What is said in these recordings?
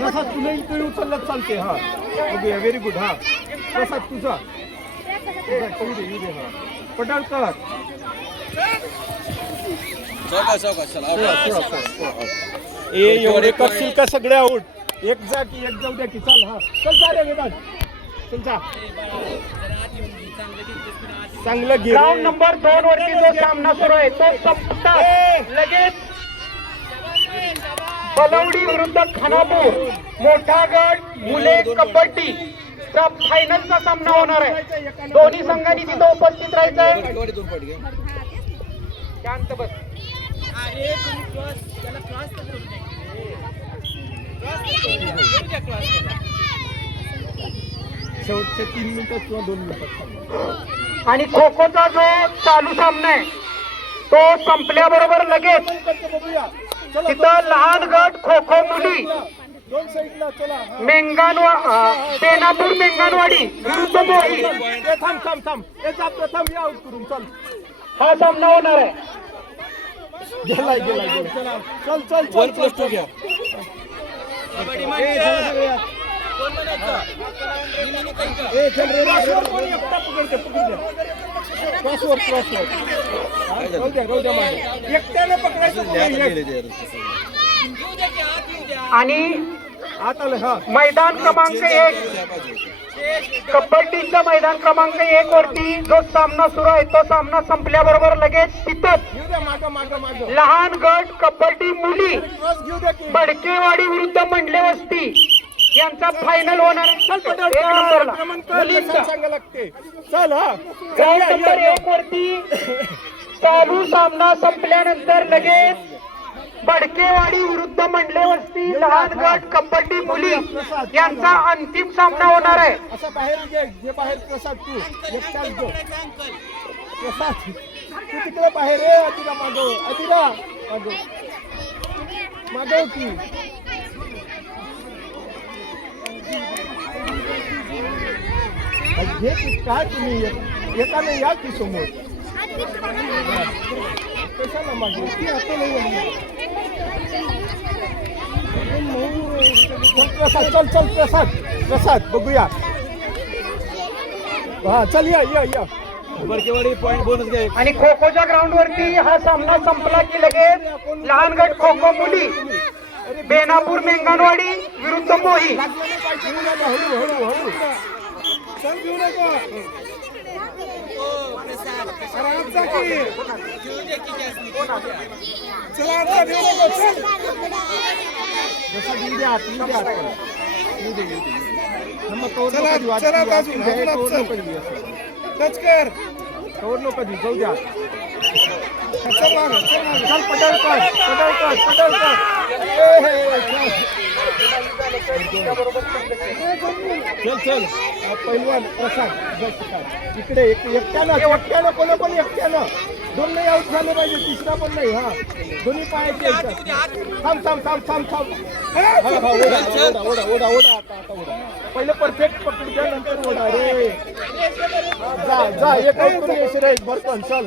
जसा तुला इकडे उचलला चालते हा ओके व्हेरी गुड हा प्रसाद तुझा पटाळकर एवढे करशील का सगळे आऊट एक जा की एक जाऊ द्या की चल हा चल जा रे वेदांत चल जा चांगलं घे ग्राउंड नंबर 2 वरती जो सामना सुरू आहे तो संपतात लगेच बलवडी विरुद्ध खानापूर मोठा गट मुले कबड्डी चा फायनलचा सामना होणार आहे. दोन्ही संघांनी तिथं उपस्थित राहायचं आहे. शांत बस. शेवटचे 3 मिनिटं किंवा 2 मिनिटात आणि खो खोचा जो चालू सामना आहे तो संपल्याबरोबर लगेच तिथं लहान गट खो खो मुली दोन साईडला चला बेनापूर मेंगानवाडी विरुद्ध मोही थांब थांब थांब याचा प्रथम या आउट करून चल हा सामना होणार आहे. गेलाय गेलाय गेलाय चल चल चल चल चल घ्या ए चल रे कोणी एकटा पकडते क्रॉसवर जाऊ द्या मागे एकट्याने पकडायचं आणि आत आलं हा मैदान क्रमांक 1 कबड्डीचं मैदान क्रमांक 1 वरती जो सामना सुरू आहे तो सामना संपल्याबरोबर लगेच तिथंच घेऊ द्या मागं मागं मागं लहान गट कबड्डी मुली क्रॉस घेऊ द्या की बडकेवाडी विरुद्ध मंडले वस्ती यांचा फायनल होणार आहे. चल पटेल एक नंबरला मुलींचा सांगा लागते चल हा ग्राउंड नंबर 1 वरती चालू सामना संपल्यानंतर लगेच बडकेवाडी विरुद्ध मंडले वस्ती लहान गट कबड्डी मुली यांचा अंतिम सामना होणार आहे. असं बाहेर घे बाहेर प्रसाद तू एकटाच गो प्रसाद तू तिकडे बाहेर आहे अदिरा मागव अदिरा मागव की घे की काय तुम्ही येताना या की समोर कशाला मागे ती आता नाही प्रसाद चल चल प्रसाद प्रसाद बघूया हा चल या बरकेवाडी पॉइंट बोनस घ्या आणि खो खोच्या ग्राउंड वरती हा सामना संपला की लगेच लहान गट खो खो मुली बेनापूर मेंगानवाडी विरुद्ध मोही हळू हळू हळू चल घेऊ नका कधी जाऊ द्या चल पटलकर चल चल पहिलवान प्रसाद इकडे एकट्यानं कोण एकट्यानं दोन नाही आऊट झाले पाहिजे तिसरा पण नाही हा दोन्ही पायाचे थांब ओढा आता पहिले परफेक्ट पकडू द्या नंतर ओढा रे जा एक आऊट करून येशील रे बरकन चल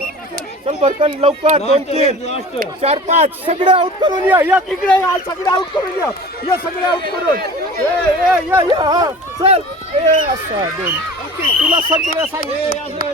बरकन लवकर 2 3 4 5 सगळे आऊट करून या तिकडे सगळे आऊट करून या सगळे आऊट करून या चल असा दोन तुला सगळं सांगितलं